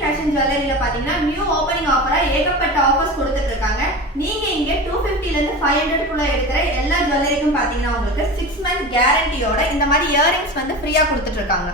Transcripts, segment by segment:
Fashion ஜுவல்லரியில பாத்தீங்கன்னா new opening ஆஃபரா ஏகப்பட்ட offers கொடுத்துட்டு இருக்காங்க. நீங்க இங்க 250 ல இருந்து 500 குள்ள எடுக்கிற எல்லா ஜுவல்லரிக்கும் பாத்தீங்கன்னா உங்களுக்கு 6 month கேரண்டியோட இந்த மாதிரி இயரிங்ஸ் வந்து ஃப்ரீயா கொடுத்துட்டு இருக்காங்க.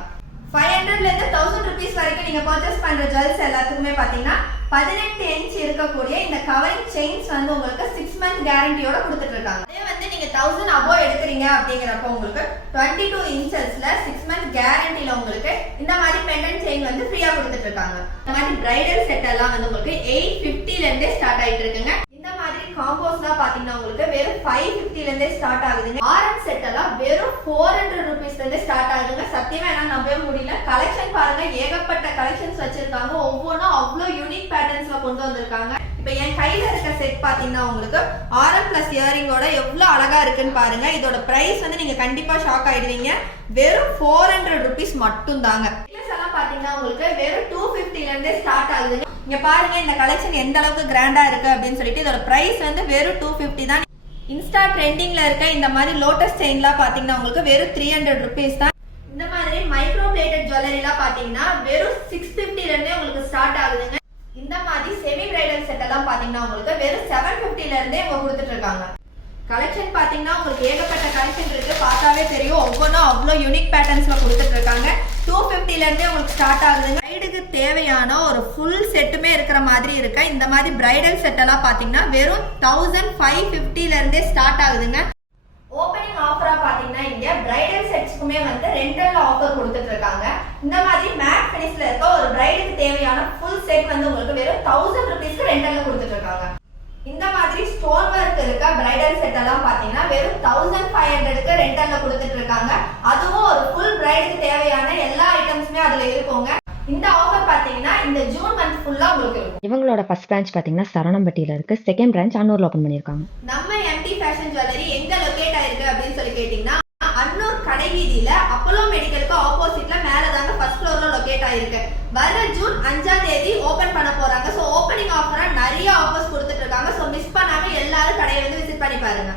500 ல இருந்து 1000 ரூபீஸ் வரைக்கும் நீங்க பர்ச்சேஸ் பண்ற ஜுவல்ஸ் எல்லாத்துக்குமே பாத்தீங்கன்னா 18 இன்ச் இருக்கக்கூடிய இந்த கவரிங் செயின்ஸ் வந்து உங்களுக்கு 6 month கேரண்டியோட கொடுத்துட்டு இருக்காங்க. அதே வந்து நீங்க 1000 above எடுக்கிறீங்க அப்படிங்கிறப்ப உங்களுக்கு 22 இன்ச்சஸ்ல 6 month கேரண்டில உங்களுக்கு இந்த மாதிரி பெண்டன்ட் செயின் வந்து ஃப்ரீயா கொடுத்துட்டு இருக்காங்க. இந்த மாதிரி பிரைடல் செட் எல்லாம் வந்து உங்களுக்கு 850 ல இருந்தே ஸ்டார்ட் ஆயிட்டு இருக்குங்க. இந்த மாதிரி காம்போஸ்லாம் பாத்தீங்கன்னா உங்களுக்கு வெறும் 550 ல இருந்தே ஸ்டார்ட் ஆகுதுங்க. ஆரம் செட் எல்லாம் வெறும் 400 ரூபீஸ்ல இருந்தே ஸ்டார்ட் ஆகுதுங்க. சத்தியமா என்னால நம்பவே முடியல. கலெக்ஷன் பாருங்க, ஏகப்பட்ட கலெக்ஷன்ஸ் வச்சிருக்காங்க. ஒவ்வொன்றும் அவ்வளவு யூனிக் பேட்டர்ன்ஸ்ல கொண்டு வந்திருக்காங்க. இப்ப என் கையில இருக்க செட் பாத்தீங்கன்னா உங்களுக்கு ஆரம் பிளஸ் இயரிங்கோட எவ்வளவு அழகா இருக்குன்னு பாருங்க. இதோட பிரைஸ் வந்து நீங்க கண்டிப்பா ஷாக் ஆயிடுவீங்க. வெறும் 400 ரூபீஸ் மட்டும் தாங்க. எல்லாம் பாத்தீங்கன்னா உங்களுக்கு வெறும் 250 ல இருந்தே ஸ்டார்ட் ஆகுதுங்க. இங்க பாருங்க இந்த கலெக்ஷன் எந்த அளவுக்கு கிராண்டா இருக்கு அப்படின்னு சொல்லிட்டு இதோட பிரைஸ் வந்து வெறும் 250 தான். இன்ஸ்டா ட்ரெண்டிங்ல இருக்க இந்த மாதிரி லோட்டஸ் செயின்லாம் பாத்தீங்கன்னா உங்களுக்கு வெறும் 300 ரூபீஸ் தான். இந்த மாதிரி மைக்ரோ பிளேட்டட் ஜுவல்லரிலாம் பாத்தீங்கன்னா வெறும் 650 ல இருந்தே உங்களுக்கு ஸ்டார்ட் ஆகுதுங்க. இந்த மாதிரி செமி பிரைடல் செட் எல்லாம் பாத்தீங்கன்னா உங்களுக்கு வெறும் 750 ல இருந்தே அவங்க கொடுத்துட்டு இருக்காங்க. கலெக்ஷன் பாத்தீங்கன்னா உங்களுக்கு ஏகப்பட்ட கலெக்ஷன் இருக்கு, பார்த்தாவே தெரியும். ஒவ்வொன்றும் அவ்வளோ யூனிக் பேட்டர்ன்ஸ்ல கொடுத்துட்டு இருக்காங்க. 250 ல இருந்தே உங்களுக்கு ஸ்டார்ட் ஆகுதுங்க. பிரைடுக்கு தேவையான ஒரு ஃபுல் செட்டுமே இருக்கிற மாதிரி இருக்க இந்த மாதிரி பிரைடல் செட் எல்லாம் பாத்தீங்கன்னா வெறும் 1550 ல இருந்தே ஸ்டார்ட் ஆகுதுங்க. ஓபனிங் ஆஃபரா பாத்தீங்கன்னா இங்க பிரைடல் செட்ஸ்க்குமே வந்து ரெண்டல் ஆஃபர் கொடுத்துட்டு இருக்காங்க. இந்த மாதிரி மேட் ஃபினிஷ்ல இருக்க ஒரு பிரைடுக்கு தேவையான ஃபுல் செட் வந்து உங்களுக்கு வெறும் 1000 ரூபீஸ்க்கு ரெண்டல்ல கொடுத்துட்டு இருக்காங்க. இந்த மாதிரி ஸ்டோன் ஒர்க் இருக்க பிரைடல் செட் எல்லாம் பாத்தீங்கன்னா வெறும் 1500க்கு ரெண்டல்ல கொடுத்துட்டு இருக்காங்க. அதுவும் ஒரு ஃபுல் பிரைடுக்கு தேவையான எல்லா ஐட்டம்ஸுமே அதுல இருக்குங்க. இந்த ஆஃபர் பாத்தீங்கன்னா இந்த ஜூன் மந்த் ஃபுல்லா உங்களுக்கு இருக்கும். இவங்களோட ஃபர்ஸ்ட் பிரான்ச் பாத்தீங்கன்னா சரணம்பட்டியில இருக்கு. செகண்ட் பிரான்ச் அன்னூர்ல ஓபன் பண்ணிருக்காங்க. நம்ம எம்டி ஃபேஷன் ஜுவல்லரி எங்க லொகேட் ஆயிருக்கு அப்படின்னு சொல்லி கேட்டீங்கன்னா அன்னூர் கடை வீதியில அப்போலோ மெடிக்கலுக்கு ஆப்போசிட்ல மேலதாங்க ஃபர்ஸ்ட் ஃப்ளோர்ல லொகேட் ஆயிருக்கு. வர ஜூன் 5ஆம் தேதி ஓபன் பண்ண போறாங்க. சோ ஓபனிங் ஆஃபரா நிறைய ஆஃபர்ஸ் கொடுத்துட்டு இருக்காங்க. சோ மிஸ் பண்ணாம எல்லாரும் கடையை வந்து விசிட் பண்ணி பாருங்க.